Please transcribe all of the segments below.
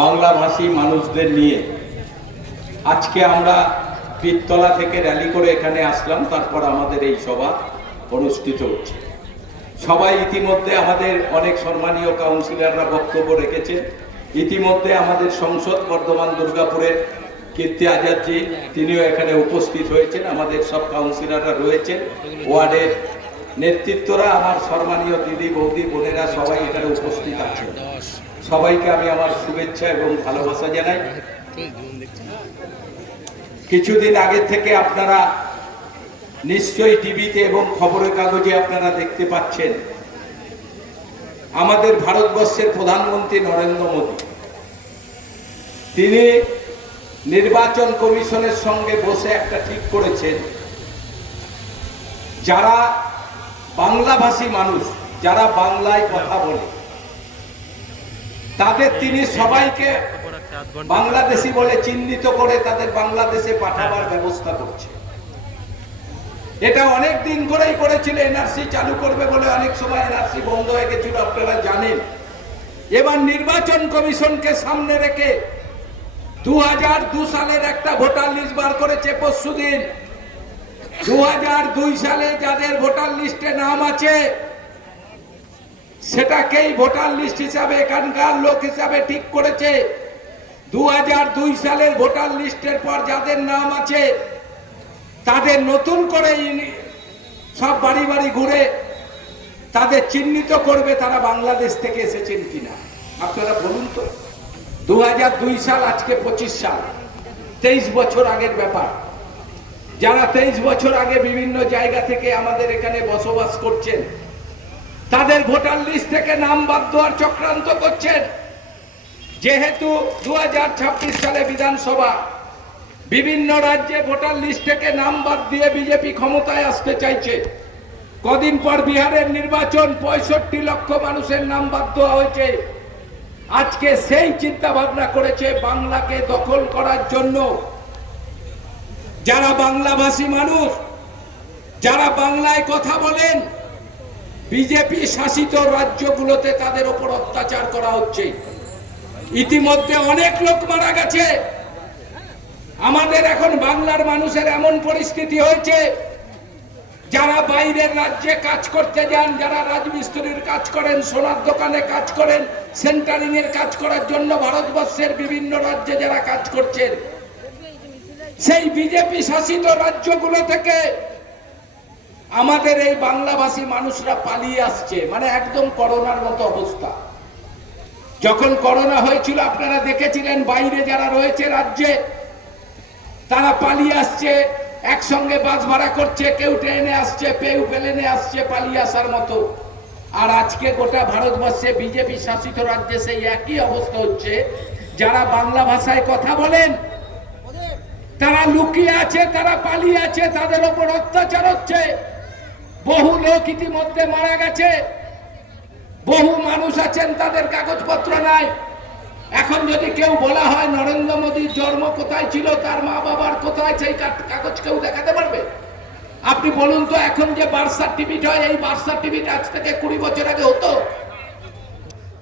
বাংলাভাষী মানুষদের নিয়ে আজকে আমরা পীরতলা থেকে র্যালি করে এখানে আসলাম। তারপর আমাদের এই সভা অনুষ্ঠিত হচ্ছে। সবাই ইতিমধ্যে আমাদের অনেক সম্মানীয় কাউন্সিলররা বক্তব্য রেখেছেন। ইতিমধ্যে আমাদের সংসদ বর্ধমান দুর্গাপুরের কীর্তি আজাদজি তিনিও এখানে উপস্থিত হয়েছেন। আমাদের সব কাউন্সিলররা রয়েছেন, ওয়ার্ডের নেতৃত্বরা, আমার সম্মানীয় দিদি বৌদি বোনেরা সবাই এখানে উপস্থিত আছেন। সবাইকে আমি আমার শুভেচ্ছা এবং ভালোবাসা জানাই। কিছুদিন আগে থেকে আপনারা নিশ্চয়ই টিভিতে এবং খবরের কাগজে আপনারা দেখতে পাচ্ছেন আমাদের ভারতবর্ষের প্রধানমন্ত্রী নরেন্দ্র মোদী তিনি নির্বাচন কমিশনের সঙ্গে বসে একটা ঠিক করেছেন, যারা বাংলাভাষী মানুষ, যারা বাংলায় কথা বলে, তাদের তিনি সবাইকে বাংলাদেশি বলে চিহ্নিত করে তাদের বাংলাদেশে পাঠাবার ব্যবস্থা করছে। এটা অনেক দিন করেই করেছিল। এনআরসি চালু করবে বলে অনেক সময় এনআরসি বন্ধ হয়ে গেছিল, আপনারা জানেন। এবার নির্বাচন কমিশনকে সামনে রেখে 2002 সালের একটা ভোটার লিস্ট বার করেছে পরশুদিন। 2002 সালে যাদের ভোটার লিস্টে নাম আছে সেটাকেই ভোটার লিস্ট হিসাবে এখানকার লোক হিসাবে ঠিক করেছে। 2002 সালের ভোটার লিস্টের পর যাদের নাম আছে তাদের নতুন করে সব বাড়ি বাড়ি ঘুরে তাদের চিহ্নিত করবে তারা বাংলাদেশ থেকে এসেছেন কিনা। আপনারা বলুন তো, 2002 সাল, আজকে 25 সাল, 23 বছর আগের ব্যাপার। যারা 23 বছর আগে বিভিন্ন জায়গা থেকে আমাদের এখানে বসবাস করছেন তাদের ভোটার লিস্ট থেকে নাম বাদ দেওয়ার চক্রান্ত করছেন। যেহেতু 2026 সালে বিধানসভা, বিভিন্ন রাজ্যে ভোটার লিস্ট থেকে নাম বাদ দিয়ে বিজেপি ক্ষমতায় আসতে চাইছে। কদিন পর বিহারের নির্বাচন, 65 লক্ষ মানুষের নাম বাদ দেওয়া হয়েছে। আজকে সেই চিন্তা ভাবনা করেছে বাংলাকে দখল করার জন্য। যারা বাংলাভাষী মানুষ, যারা বাংলায় কথা বলেন, বিজেপি শাসিত রাজ্যগুলোতে তাদের উপর অত্যাচার করা হচ্ছে। ইতিমধ্যে অনেক লোক মারা গেছে। আমাদের এখন বাংলার মানুষের এমন পরিস্থিতি হয়েছে, যারা বাইরের রাজ্যে কাজ করতে যান, যারা রাজমিস্ত্রির কাজ করেন, সোনার দোকানে কাজ করেন, সেন্টারিং এর কাজ করার জন্য ভারতবর্ষের বিভিন্ন রাজ্যে যারা কাজ করছেন, সেই বিজেপি শাসিত রাজ্যগুলো থেকে আমাদের এই বাংলাভাষী মানুষরা পালিয়ে আসছে। মানে একদম করোনার মতো অবস্থা। যখন করোনা হয়েছিল আপনারা দেখেছিলেন, বাইরে যারা রয়েছে রাজ্যে তারা পালিয়ে আসছে, একসঙ্গে বাস ভাড়া করছে, কেউ ট্রেনে আসছে, কেউ প্লেনে আসছে, পালিয়ে আসার মতো। আর আজকে গোটা ভারতবর্ষে বিজেপি শাসিত রাজ্যে সেই একই অবস্থা হচ্ছে। যারা বাংলা ভাষায় কথা বলেন তারা লুকিয়ে আছে, তারা পালিয়ে আছে, তাদের ওপর অত্যাচার হচ্ছে। বহু লোক ইতিমধ্যে মারা গেছে, বহু মানুষ আছেন তাদের কাগজপত্র নাই। এখন যদি কেউ বলা হয় নরেন্দ্র মোদীর জন্ম কোথায় ছিল, তার মা বাবার কোথায়, সেই কাগজ কেউ দেখাতে পারবে? আপনি বলুন তো, এখন যে বার্থ সার্টিফিকেট হয়, এই বার্থ সার্টিফিকেট আজ থেকে 20 বছর আগে হতো।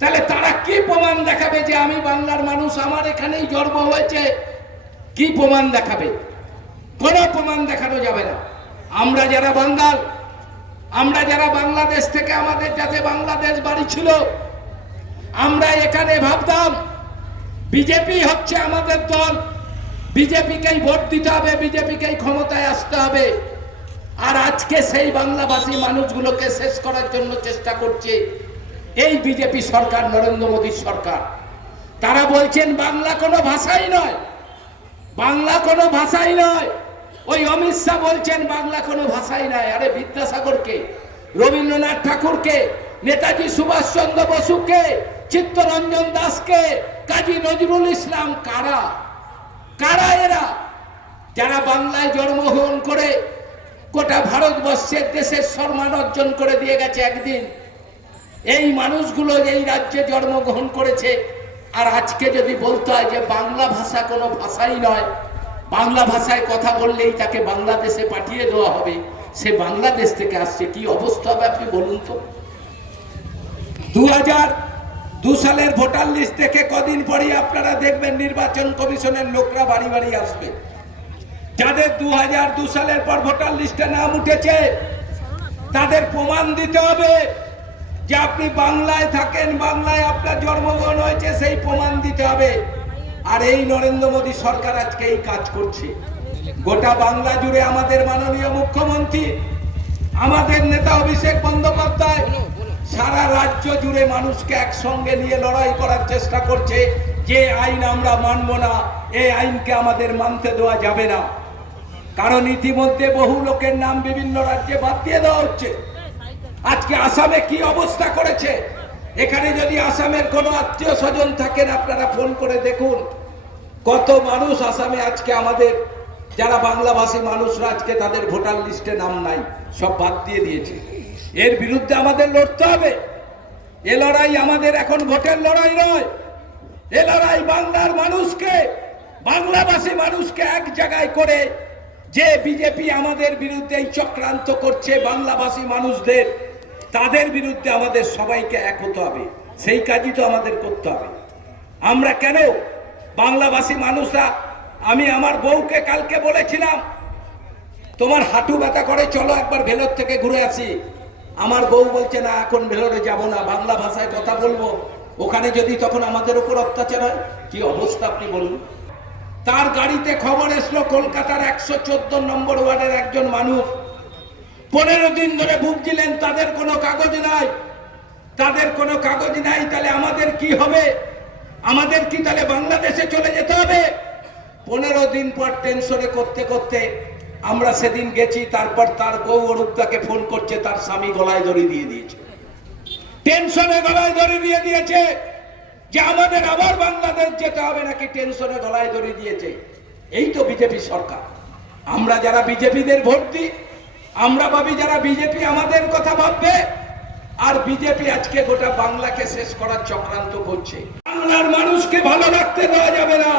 তাহলে তারা কি প্রমাণ দেখাবে যে আমি বাংলার মানুষ, আমার এখানেই জন্ম হয়েছে? কি প্রমাণ দেখাবে? কোনো প্রমাণ দেখানো যাবে না। আমরা যারা বাঙাল, আমরা যারা বাংলাদেশ থেকে, আমাদের যাতে বাংলাদেশ বাড়ি ছিল, আমরা এখানে ভাবতাম বিজেপি হচ্ছে আমাদের দল, বিজেপিকেই ভোট দিতে হবে, বিজেপিকেই ক্ষমতায় আসতে হবে। আর আজকে সেই বাংলাভাষী মানুষগুলোকে শেষ করার জন্য চেষ্টা করছে এই বিজেপি সরকার, নরেন্দ্র মোদীর সরকার। তারা বলছেন বাংলা কোনো ভাষাই নয়, বাংলা কোনো ভাষাই নয়। ওই অমিত শাহ বলছেন বাংলা কোনো ভাষাই নয়। আরে বিদ্যাসাগরকে, রবীন্দ্রনাথ ঠাকুরকে, নেতাজি সুভাষচন্দ্র বসুকে, চিত্তরঞ্জন দাসকে, কাজী নজরুল ইসলাম, কারা কারা এরা? যারা বাংলায় জন্মগ্রহণ করে গোটা ভারতবর্ষের দেশের সম্মান অর্জন করে দিয়ে গেছে একদিন। এই মানুষগুলো এই রাজ্যে জন্মগ্রহণ করেছে। আর আজকে যদি বলতে হয় যে বাংলা ভাষা কোনো ভাষাই নয়, বাংলা ভাষায় কথা বললেই তাকে বাংলাদেশে পাঠিয়ে দেওয়া হবে, সে বাংলাদেশ থেকে আসছে, কি অবস্থা হবে আপনি বলুন তো। 2 সালের ভোটার লিস্ট দেখে কদিন পরেই আপনারা দেখবেন নির্বাচন কমিশনের লোকরা বাড়ি বাড়ি আসবে। যাদের 2002 সালের পর ভোটার লিস্টে নাম উঠেছে তাদের প্রমাণ দিতে হবে যে আপনি বাংলায় থাকেন, বাংলায় আপনার জন্মগ্রহণ হয়েছে, সেই প্রমাণ দিতে হবে। আর এই নরেন্দ্র মোদী সরকার আজকে এই কাজ করছে। গোটা বাংলা জুড়ে আমাদের মাননীয় মুখ্যমন্ত্রী, আমাদের নেতা অভিষেক বন্দ্যোপাধ্যায় সারা রাজ্য জুড়ে মানুষকে একসঙ্গে নিয়ে লড়াই করার চেষ্টা করছে যে আইন আমরা মানব না, এই আইনকে আমাদের মানতে দেওয়া যাবে না। কারণ ইতিমধ্যে বহু লোকের নাম বিভিন্ন রাজ্যে বাদ দিয়ে দেওয়া হচ্ছে। আজকে আসামে কি অবস্থা করেছে, এখানে যদি আসামের কোনো আত্মীয় স্বজন থাকেন আপনারা ফোন করে দেখুন কত মানুষ আসামে আজকে আমাদের যারা বাংলাভাষী মানুষরা আজকে তাদের ভোটার লিস্টে নাম নাই, সব বাদ দিয়ে দিয়েছে। এর বিরুদ্ধে আমাদের লড়তে হবে। এ লড়াই আমাদের এখন ভোটের লড়াই নয়, এ লড়াই বাংলার মানুষকে, বাংলাভাষী মানুষকে এক জায়গায় করে যে বিজেপি আমাদের বিরুদ্ধে এই চক্রান্ত করছে বাংলাভাষী মানুষদের, তাদের বিরুদ্ধে আমাদের সবাইকে এক হতে হবে। সেই কাজই তো আমাদের করতে হবে। আমরা কেন বাংলাভাষী মানুষরা, আমি আমার বউকে কালকে বলেছিলাম তোমার হাঁটু ব্যথা করে, চলো একবার ভেলোর থেকে ঘুরে আসি। আমার বউ বলছে না, এখন ভেলোরে যাব না, বাংলা ভাষায় কথা বলবো। ওখানে যদি তখন আমাদের উপর অত্যাচার হয়, কি অবস্থা আপনি বলুন। তার গাড়িতে খবর এসলো কলকাতার 114 নম্বর ওয়ার্ডের একজন মানুষ 15 দিন ধরে ভুগছিলেন, তাদের কোনো কাগজ নাই, তাদের কোনো কাগজ নাই। তাহলে আমাদের কি হবে? আমাদের কি তাহলে বাংলাদেশে চলে যেতে হবে? 15 দিন পর টেনশনে করতে করতে আমরা সেদিন গেছি। তারপর তার বউ অরূপদাকে ফোন করছে, তার স্বামী গলায় দড়ি দিয়ে দিয়েছে, টেনশনে গলায় দড়ি দিয়ে দিয়েছে যে আমাদের আবার বাংলাদেশ যেতে হবে নাকি, টেনশনে গলায় দড়ি দিয়েছে। এই তো বিজেপি সরকার। আমরা যারা বিজেপিদের ভোট দিই, আমরা ভাবি যারা বিজেপি আমাদের কথা ভাববে, আর বিজেপি আজকে গোটা বাংলাকে শেষ করার চক্রান্ত করছে। বাংলার মানুষকে ভালো রাখতে দেওয়া যাবে না।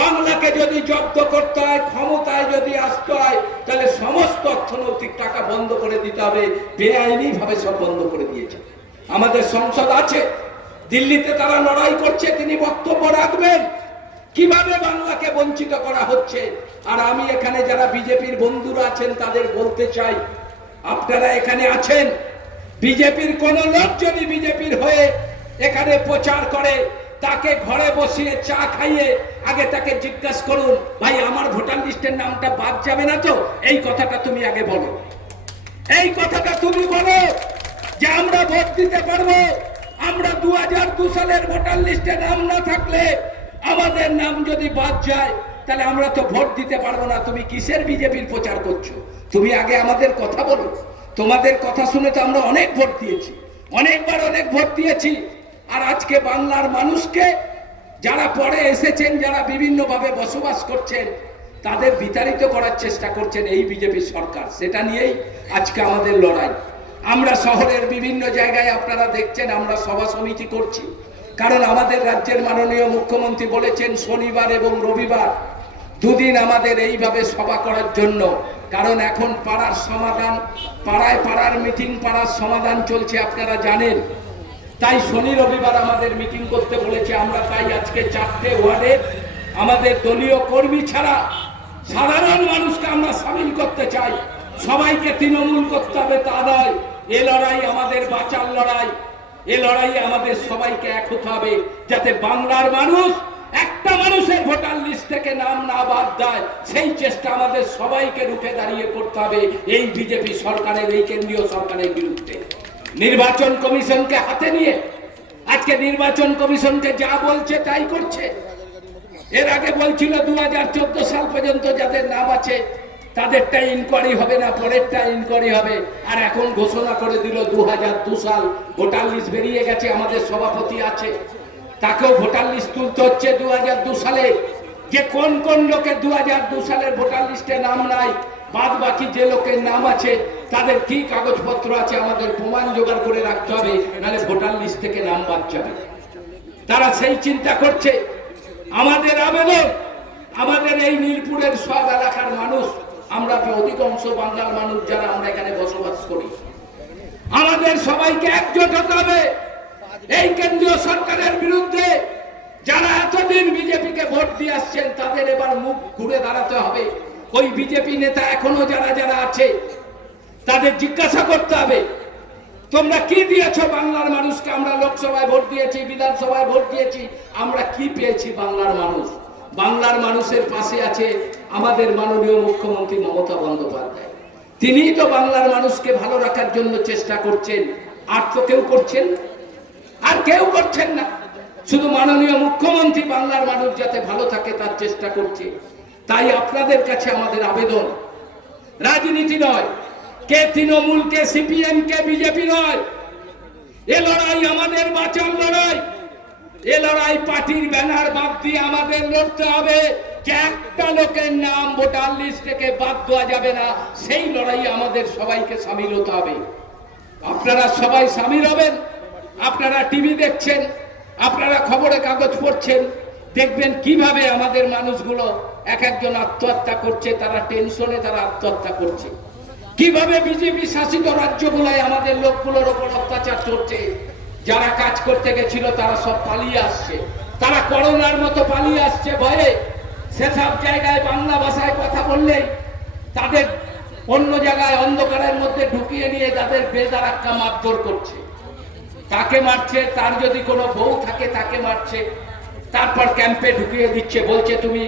বাংলাকে যদি জব্দ করতে হয়, ক্ষমতায় যদি আসতে হয়, তাহলে সমস্ত অর্থনৈতিক টাকা বন্ধ করে দিতে হবে। বেআইনি ভাবে সব বন্ধ করে দিয়েছে। আমাদের সংসদ আছে, দিল্লিতে তারা লড়াই করছে, তিনি বক্তব্য রাখবেন কিভাবে বাংলাকে বঞ্চিত করা হচ্ছে। আর আমি এখানে যারা বিজেপির বন্ধুরা আছেন তাদের বলতে চাই, আপনারা এখানে আছেন, বিজেপির কোন লোক যদি বিজেপির হয়ে এখানে প্রচার করে, তাকে ঘরে বসিয়ে চা খাইয়ে আগে তাকে জিজ্ঞাসা করুন, ভাই আমার ভোটার লিস্টের নামটা বাদ যাবে না তো? এই কথাটা তুমি আগে বলো, এই কথাটা তুমি বলো যে আমরা ভোট দিতে পারবো। আমরা 2002 সালের ভোটার লিস্টে নাম না থাকলে, আমাদের নাম যদি বাদ যায়, তাহলে আমরা তো ভোট দিতে পারবো না। তুমি কিসের বিজেপির প্রচার করছো? তুমি আগে আমাদের কথা বলো। তোমাদের কথা শুনে তো আমরা অনেক ভোট দিয়েছি, অনেকবার অনেক ভোট দিয়েছি। আর আজকে বাংলার মানুষকে যারা পরে এসেছেন, যারা বিভিন্নভাবে বসবাস করছেন, তাদের বিতাড়িত করার চেষ্টা করছেন এই বিজেপি সরকার। সেটা নিয়েই আজকে আমাদের লড়াই। আমরা শহরের বিভিন্ন জায়গায় আপনারা দেখছেন আমরা সভা সমিতি করছি, কারণ আমাদের রাজ্যের মাননীয় মুখ্যমন্ত্রী বলেছেন শনিবার এবং রবিবার দুদিন আমাদের এইভাবে সভা করার জন্য। কারণ এখন পাড়ার সমাধান, পাড়ায় পাড়ার মিটিং, পাড়ার সমাধান চলছে, আপনারা জানেন। তাই শনি রবিবার আমাদের মিটিং করতে বলেছে। আমরা তাই আজকে 4টে ওয়ার্ডে আমাদের দলীয় কর্মী ছাড়া সাধারণ মানুষকে আমরা সামিল করতে চাই। সবাইকে তৃণমূল করতে হবে তা নয়। এ লড়াই আমাদের বাঁচার লড়াই। এ লড়াই আমাদের সবাইকে এক হতে হবে, যাতে বাংলার মানুষ একটা মানুষের ভোটার লিস্ট থেকে নাম না বাদ দেয়। সেই চেষ্টা আমাদের সবাইকে রুখে দাঁড়িয়ে করতে হবে এই বিজেপি সরকারের, এই কেন্দ্রীয় সরকারের বিরুদ্ধে। নির্বাচন কমিশনকে হাতে নিয়ে আজকে নির্বাচন কমিশনকে যা বলছে তাই করছে। এর আগে বলছিল 2014 সাল পর্যন্ত যাদের নাম আছে তাদেরটা ইনকোয়ারি হবে না, পরেরটা ইনকোয়ারি হবে। আর এখন ঘোষণা করে দিল 2002 সাল ভোটার লিস্ট বেরিয়ে গেছে। আমাদের সভাপতি আছে, তাকেও ভোটার লিস্ট তুলতে হচ্ছে 2002 সালে। যে কোন কোন লোকের 2002 সালের ভোটার লিস্টে নাম নাই, বাদ বাকি যে লোকের নাম আছে তাদের কি কাগজপত্র আছে আমাদের প্রমাণ জোগাড় করে রাখতে হবে, নাহলে ভোটার লিস্ট থেকে নাম বাদ যাবে। তারা সেই চিন্তা করছে। আমাদের আবেদন, আমাদের এই নীলপুরের সব এলাকার মানুষ, আমরা অধিকাংশ বাংলার মানুষ যারা আমরা এখানে বসবাস করি, আমাদের সবাইকে একজোট হতে হবে। এই কেন্দ্রীয় সরকারের বিরুদ্ধে যারা এতদিন বিজেপিকে ভোট দিয়ে আসছেন তাদের এবার মুখ ঘুরে দাঁড়াতে হবে। ওই বিজেপি নেতা এখনো যারা যারা আছে তাদের জিজ্ঞাসা করতে হবে, তোমরা কি দিয়েছো বাংলার মানুষকে? আমরা লোকসভায় ভোট দিয়েছি, বিধানসভায় ভোট দিয়েছি, আমরা কি পেয়েছি? বাংলার মানুষ, বাংলার মানুষের পাশে আছে আমাদের মাননীয় মুখ্যমন্ত্রী মমতা বন্দ্যোপাধ্যায়। তিনিই তো বাংলার মানুষকে ভালো রাখার জন্য চেষ্টা করছেন, আর তো কেউ করছেন, আর কেউ করছেন না। শুধু মাননীয় মুখ্যমন্ত্রী বাংলার মানুষ যাতে ভালো থাকে তার চেষ্টা করছে। তাই আপনাদের কাছে আমাদের আবেদন, রাজনীতি নয়, কে তৃণমূল, কে সিপিএম, কে বিজেপি নয়, এ লড়াই আমাদের বাঁচার লড়াই। এ লড়াই পার্টির ব্যানার বাদ দিয়ে আমাদের লড়তে হবে যে একটা লোকের নাম ভোটার লিস্ট থেকে বাদ দেওয়া যাবে না। সেই লড়াই আমাদের সবাইকে সামিল হতে হবে। আপনারা সবাই সামিল হবেন। আপনারা টিভি দেখছেন, আপনারা খবরে কাগজ পড়ছেন, দেখবেন কিভাবে আমাদের মানুষগুলো এক একজন আত্মহত্যা করছে, তারা টেনশনে তারা আত্মহত্যা করছে। কিভাবে বিজেপি শাসিত রাজ্যগুলোয় আমাদের লোকগুলোর উপর অত্যাচার চলছে। যারা কাজ করতে গেছিল তারা সব পালিয়ে আসছে, তারা করোনার মতো পালিয়ে আসছে ভয়ে। সেসব জায়গায় বাংলা ভাষায় কথা বললেই তাদের অন্য জায়গায় অন্ধকারের মধ্যে ঢুকিয়ে নিয়ে তাদের বেদারাক্কা মারধর করছে। তাকে মারছে, তার যদি কোনো বউ থাকে তাকে মারছে, তারপর ক্যাম্পে ঢুকিয়ে দিচ্ছে, বলছে তুমি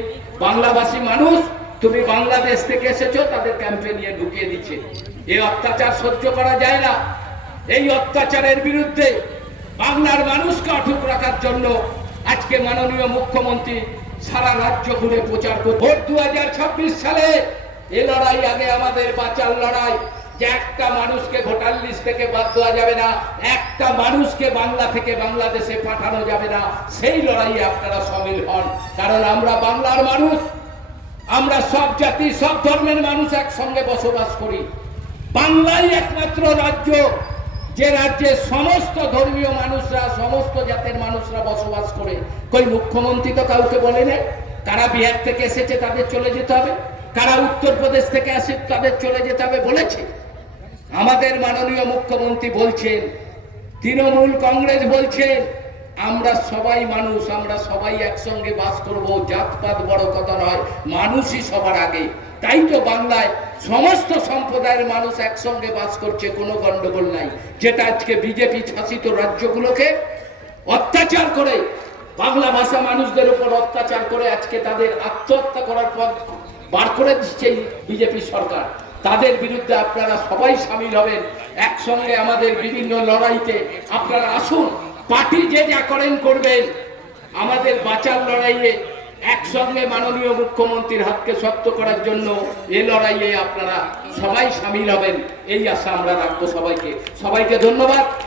বাংলাভাষী মানুষ, তুমি বাংলাদেশ থেকে এসেছো, তাদের ক্যাম্পে নিয়ে ঢুকিয়ে দিচ্ছে। এই অত্যাচার সহ্য করা যায় না। এই অত্যাচারের বিরুদ্ধে বাংলার মানুষকে অটুট রাখার জন্য আজকে মাননীয় মুখ্যমন্ত্রী সারা রাজ্য ঘুরে প্রচার করে। ভোট 2026 সালে এ লড়াই আগে আমাদের বাঁচার লড়াই, যে একটা মানুষকে ভোটার লিস্ট থেকে বাদ দেওয়া যাবে না, একটা মানুষকে বাংলা থেকে বাংলাদেশে পাঠানো যাবে না। সেই লড়াইয়ে আপনারা সামিল হন, কারণ আমরা বাংলার মানুষ, আমরা সব জাতি সব ধর্মের মানুষ একসঙ্গে বসবাস করি। বাংলাই একমাত্র রাজ্য যে রাজ্যে সমস্ত ধর্মীয় মানুষরা, সমস্ত জাতের মানুষরা বসবাস করে। কই মুখ্যমন্ত্রী তো কাউকে বলে না কারা বিহার থেকে এসেছে তাদের চলে যেতে হবে, কারা উত্তরপ্রদেশ থেকে আসে তাদের চলে যেতে হবে বলেছে? আমাদের মাননীয় মুখ্যমন্ত্রী বলছেন, তৃণমূল কংগ্রেস বলছেন, আমরা সবাই মানুষ, আমরা সবাই একসঙ্গে বাস করব, জাতপাত বড় কথা নয়, মানুষই সবার আগে। তাই তো বাংলায় সমস্ত সম্প্রদায়ের মানুষ একসঙ্গে বাস করছে, কোনো গন্ডগোল নাই। যেটা আজকে বিজেপি শাসিত রাজ্যগুলোকে অত্যাচার করে, বাংলা ভাষা মানুষদের উপর অত্যাচার করে আজকে তাদের আত্মহত্যা করার পথ বার করে দিচ্ছে বিজেপি সরকার। তাদের বিরুদ্ধে আপনারা সবাই সামিল হবেন। একসঙ্গে আমাদের বিভিন্ন লড়াইতে আপনারা আসুন। পার্টি যে যা করেন করবেন, আমাদের বাঁচার লড়াইয়ে একসঙ্গে মাননীয় মুখ্যমন্ত্রীর হাতকে শক্ত করার জন্য এ লড়াইয়ে আপনারা সবাই সামিল হবেন, এই আশা আমরা রাখবো। সবাইকে ধন্যবাদ।